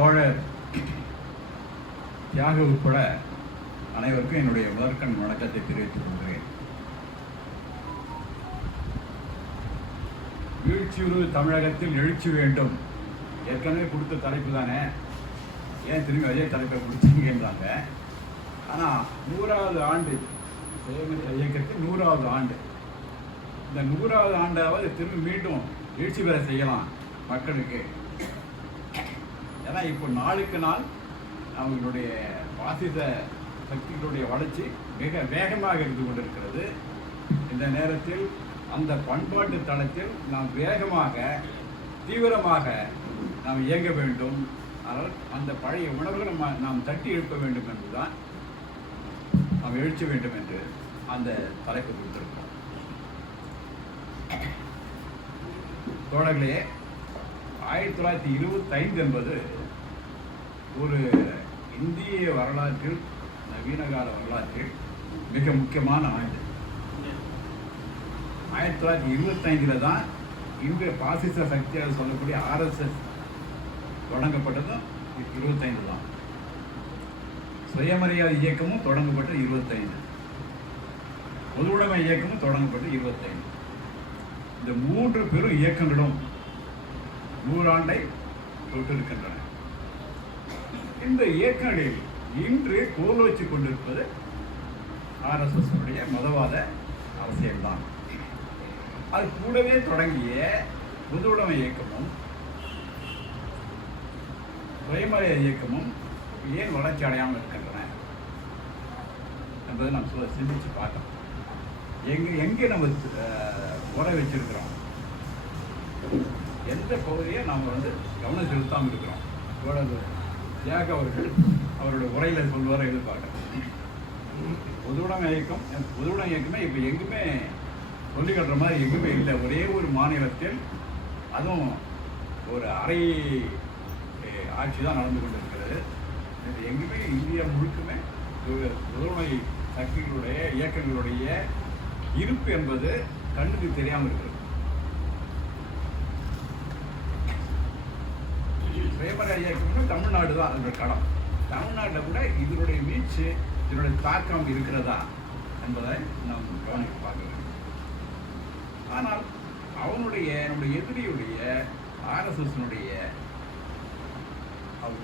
தோழர் தியாக உட்பட அனைவருக்கும் என்னுடைய முதற்கண் வணக்கத்தை தெரிவித்துக் கொள்கிறேன். வீழ்ச்சியுறு தமிழகத்தில் எழுச்சி வேண்டும். ஏற்கனவே கொடுத்த தலைப்பு தானே, ஏன் திரும்பி அதே தலைப்பை கொடுத்தீங்கன்றாங்க. ஆனால் 100வது ஆண்டு இயக்கத்தில் 100வது ஆண்டு, இந்த 100வது ஆண்டாவது திரும்பி மீண்டும் எழுச்சி பெற செய்யலாம் மக்களுக்கு. ஏன்னா இப்போ நாளுக்கு நாள் அவங்களுடைய பாசிச சக்திகளுடைய வளர்ச்சி மிக வேகமாக இருந்து கொண்டிருக்கிறது. இந்த நேரத்தில் அந்த பண்பாட்டு தளத்தில் நாம் வேகமாக தீவிரமாக நாம் இயங்க வேண்டும். அதனால் அந்த பழைய உணர்வுகளை நாம் தட்டி எழுப்ப வேண்டும் என்றுதான் நாம் எழுச்ச வேண்டும் என்று அந்த தலைப்பு கொடுத்திருக்கிறோம். தோழர்களே, 1925 என்பது ஒரு இந்திய வரலாற்றில், நவீன கால வரலாற்றில் மிக முக்கியமான ஆண்டு. 1925 தான் இந்திய பாசிச சக்தியாக சொல்லக்கூடிய RSS தொடங்கப்பட்டதும் 25 தான். சுயமரியாதை இயக்கமும் தொடங்கப்பட்டது 25. பொது உடைமை இயக்கமும் தொடங்கப்பட்டது 25. இந்த 3 பெரும் இயக்கங்களும் 100 ஆண்டை தொட்டிருக்கின்றன. இந்த இயக்கங்களில் இன்று கோல் வச்சு கொண்டிருப்பது RSS உடைய மதவாத அரசியல்தான். அது கூடவே தொடங்கிய பொது உடைமை இயக்கமும் சுயமரியாதை இயக்கமும் ஏன் வளர்ச்சி அடையாமல் இருக்கின்றன என்பதை நாம் சிந்திச்சு பார்க்கணும். எங்கே நம்ம உரை வச்சிருக்கிறோம், எந்த பகுதியை நாம் கவனம் செலுத்தாமல் இருக்கிறோம். தியாக அவர்கள் அவருடைய உரையில் சொல்வார எதிர்பார்க்கிறோம். பொதுவுடைமை இயக்கம், பொதுவுடைமை இயக்கமே இப்போ எங்குமே சொல்லி கட்டுற மாதிரி எங்குமே இல்லை. ஒரே ஒரு மாநிலத்தில், அதுவும் ஒரு அரை ஆட்சி தான் நடந்து கொண்டிருக்கிறது. இது எங்குமே இந்தியா முழுக்குமே பொதுவுடைமை சக்திகளுடைய இயக்கங்களுடைய இருப்பு என்பது கண்ணுக்கு தெரியாமல் இருக்கிறது. சுயமரியாதை இயக்கம் தமிழ்நாடு தான் அதனுடைய களம். தமிழ்நாட்டில் கூட இதனுடைய வீச்சு, இதனுடைய தாக்கம் இருக்கிறதா என்பதை நாம் கவனித்து பார்க்க வேண்டும். ஆனால் நம்முடைய எதிரியுடைய RSSனுடைய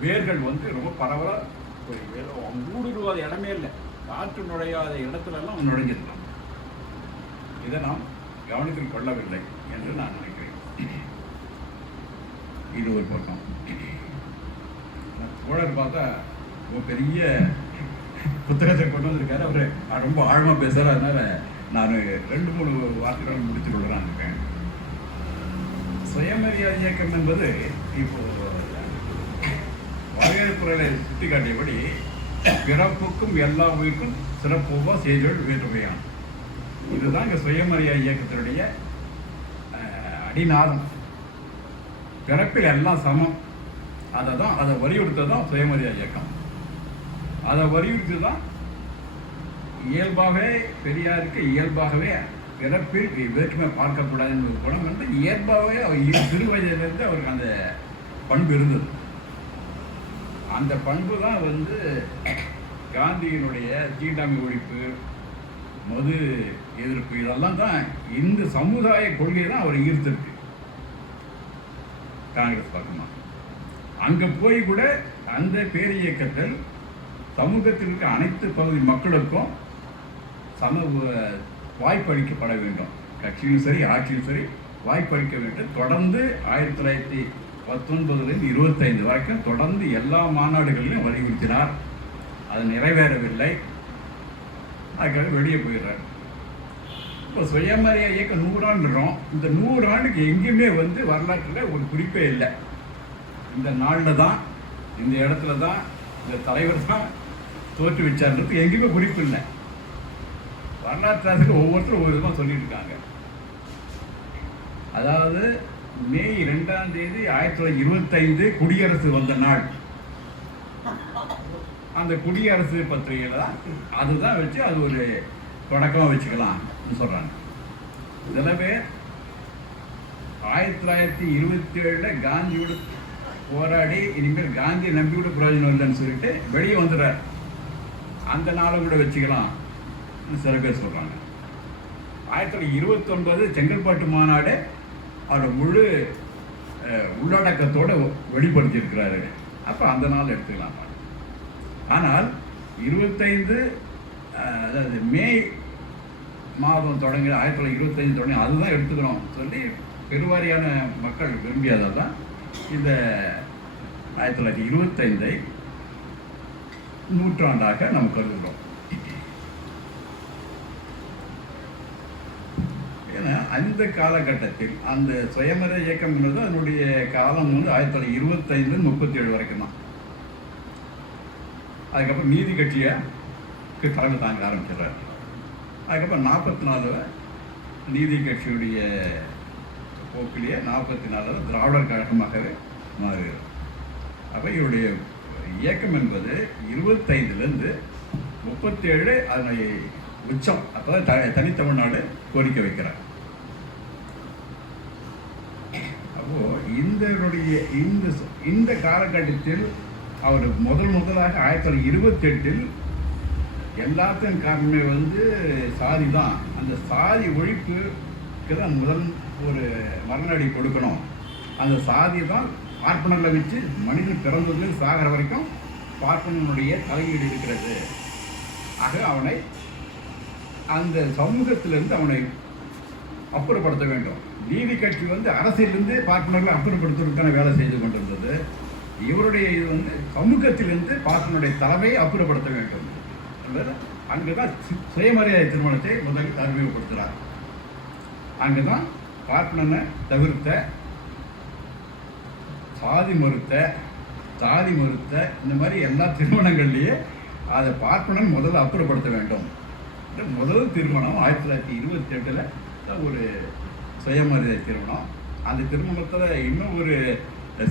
வேர்கள் ரொம்ப பரவலாக ஊடுருவாத இடமே இல்லை. காற்று நுழையாத இடத்துலலாம் நுழைஞ்சிருக்கலாம். இதை நாம் கவனத்தில் கொள்ளவில்லை என்று நான் நினைக்கிறேன். இது ஒரு பக்கம். தோழர் பார்த்தா ரொம்ப பெரிய புத்தகத்தை கொண்டு வந்திருக்காரு. அவர் ரொம்ப ஆழமாக பேசுகிறார். அதனால நான் 2-3 வார்த்தைகள் முடித்துக் கொள்ளலான்னு இருக்கேன். சுயமரியாதை இயக்கம் என்பது இப்போ வரவேற்புரையை சுட்டி காட்டியபடி பிறப்புக்கும் எல்லா உயிருக்கும் சிறப்புவா செய்திகள் வேற்றுமையான். இதுதான் இங்கே சுயமரியாதை இயக்கத்தினுடைய அடிநாதம். பிறப்பில் எல்லாம் சமம். அதை வலியுறுத்ததான் சுயமரியாதை இயக்கம். அதை வலியுறுத்தி தான் இயல்பாகவே பெரியாருக்கு இயல்பாகவே பிறப்பில் வேற்றுமை பார்க்கக்கூடாது என்பது குணம் இயல்பாகவே அவர் சிறு வயதிலிருந்து அவருக்கு அந்த பண்பு இருந்தது. அந்த பண்பு தான் காந்தியினுடைய தீண்டாமை ஒழிப்பு, மது எதிர்ப்பு, இதெல்லாம் தான் இந்த சமுதாய கொள்கையை தான் அவர் ஈர்த்திருக்கு காங்கிரஸ் பக்கமாக. அங்கே போய் கூட அந்த பேரியக்கத்தில் சமூகத்தில் இருக்க அனைத்து பகுதி மக்களுக்கும் சம வாய்ப்பளிக்கப்பட வேண்டும். கட்சியும் சரி ஆட்சியும் சரி வாய்ப்பளிக்க வேண்டும். தொடர்ந்து 1919 25 வரைக்கும் தொடர்ந்து எல்லா மாநாடுகளிலும் வலியுறுத்தினார். அது நிறைவேறவில்லை. அதுக்காக வெளியே போயிடுறார். இப்போ சுயமரியாதை இயக்கம் 100 ஆண்டுறோம். இந்த 100 ஆண்டுக்கு எங்கேயுமே வரலாற்றில் ஒரு குறிப்பே இல்லை. இந்த நாளில் தான், இந்த இடத்துல தான், இந்த தலைவர் தான் தோற்று வச்சார்ன்றது எங்கேயுமே குறிப்பு இல்லை. வரலாற்று ஆசிரியர் ஒவ்வொருத்தரும் ஒவ்வொரு விதமாக சொல்லிட்டு இருக்காங்க. அதாவது மே 2ஆம் தேதி 1925 குடியரசு வந்த நாள். அந்த குடியரசு பத்திரிகையில் தான் அதுதான் வச்சு அது ஒரு தொடக்கமாக வச்சுக்கலாம் சொல்கிறாங்க. சில பேர் 1927 காந்தியோட போராடி இனிமேல் காந்தியை நம்பி கூட பிரயோஜனம் இல்லைன்னு சொல்லிட்டு வெளியே வந்துடுறார். அந்த நாளை கூட வச்சுக்கலாம் சில பேர் சொல்கிறாங்க. 1929 செங்கல்பட்டு மாநாடு அவரோட முழு உள்ளடக்கத்தோடு வெளிப்படுத்தியிருக்கிறாரு. அப்போ அந்த நாள் எடுத்துக்கலாம். ஆனால் 25 அதாவது மே மாதம் தொடங்கி 1925 தொடங்கி அதுதான் எடுத்துக்கிறோம் சொல்லி பெருவாரியான மக்கள் விரும்பியதால் தான் இந்த 1925 நூற்றாண்டாக நம்ம கருதுகிறோம். ஏன்னா அந்த காலகட்டத்தில் அந்த சுயமர இயக்கம்ங்கிறது அதனுடைய காலம் வந்து 1925 37 வரைக்கும் தான். அதுக்கப்புறம் நீதி கட்சிக்கு தலைமை தாங்க ஆரம்பிச்சிடுறாரு. அதுக்கப்புறம் 44 நீதி கட்சியுடைய போக்கிலேயே 44 திராவிடர் கழகமாகவே மாறுகிறது. அப்போ இவருடைய இயக்கம் என்பது 25லேருந்து 37 அதனை உச்சம். அப்போ தனித்தமிழ்நாடு கோரிக்கை வைக்கிறார். அப்போது இந்த காலகட்டத்தில் அவர் முதலாக 1928 எல்லாத்தையும் காரணமே வந்து சாதி தான். அந்த சாதி ஒழிப்புக்கு தான் முதல் ஒரு மரணடி கொடுக்கணும். அந்த சாதி தான் பார்ப்பனர்களை வச்சு மனிதன் பிறந்ததுலேருந்து சாகிற வரைக்கும் பார்ப்பனனுடைய தலையீடு இருக்கிறது. ஆக அவனை அந்த சமூகத்திலிருந்து அவனை அப்புறப்படுத்த வேண்டும். நீதி கட்சி வந்து அரசியலிருந்து பார்ப்பனர்களை அப்புறப்படுத்துவதற்கான வேலை செய்து கொண்டிருந்தது. இவருடைய இது வந்து சமூகத்திலிருந்து பார்ப்பனுடைய தலைமையை அப்புறப்படுத்த வேண்டும். அங்கே தான் சுயமரியாதை திருமணத்தை முதலில் அறிமுகப்படுத்துகிறார். அங்கே தான் பார்ப்பனனை தவிர்த்த சாதி மறுத்த இந்த மாதிரி எல்லா திருமணங்கள்லேயே அதை பார்ப்பனன் முதல்ல அப்புறப்படுத்த வேண்டும். முதல் திருமணம் 1928 ஒரு சுயமரியாதை திருமணம். அந்த திருமணத்தில் இன்னும் ஒரு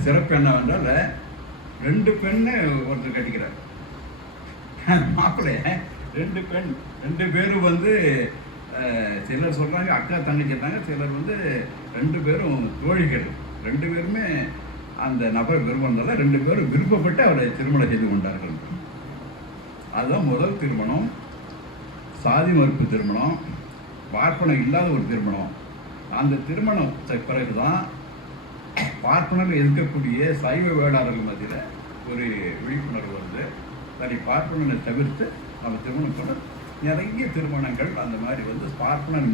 சிறப்பு என்னவென்றால் 2 பெண்ணு ஒருத்தர் கட்டிக்கிறார். மாப்பிள்ளைய 2 பேரும் வந்து சிலர் சொல்கிறாங்க அக்கா தங்கச்சிட்டாங்க, சிலர் வந்து 2 பேரும் தோழிகள். 2 பேருமே அந்த நபரை விரும்பினால 2 பேரும் விருப்பப்பட்டு அவரை திருமணம் செய்து கொண்டார்கள். அதுதான் முதல் திருமணம். சாதி மறுப்பு திருமணம், பார்ப்பனம் இல்லாத ஒரு திருமணம். அந்த திருமணம் பிறகு தான் பார்ப்பனர் எதிர்க்கக்கூடிய சைவ வேளாளர்கள் மத்தியில் ஒரு விழிப்புணர்வு வருது. சரி, பார்ப்பனனை தவிர்த்து அந்த திருமணத்தோட நிறைய திருமணங்கள் அந்த மாதிரி வந்து பார்ப்பனர்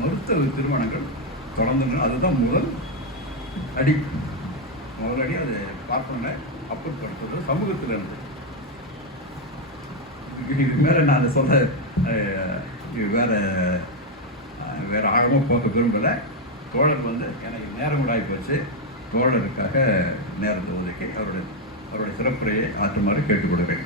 மறுத்த திருமணங்கள் தொடர்ந்து. அதுதான் முதல் அடி அது பார்ப்பனரை அப்புறப்படுத்துறது சமூகத்தில் இருந்து. இதுக்கு மேலே நான் அதை சொல்ல வேறு ஆழமாக போக விரும்பலை. தோழர் வந்து எனக்கு நேரம் உண்டாகி போச்சு. தோழருக்காக நேரத்தை ஒதுக்கி அவருடைய சிறப்புரையை ஆற்றுமாறு கேட்டுக்கொள்கிறேன்.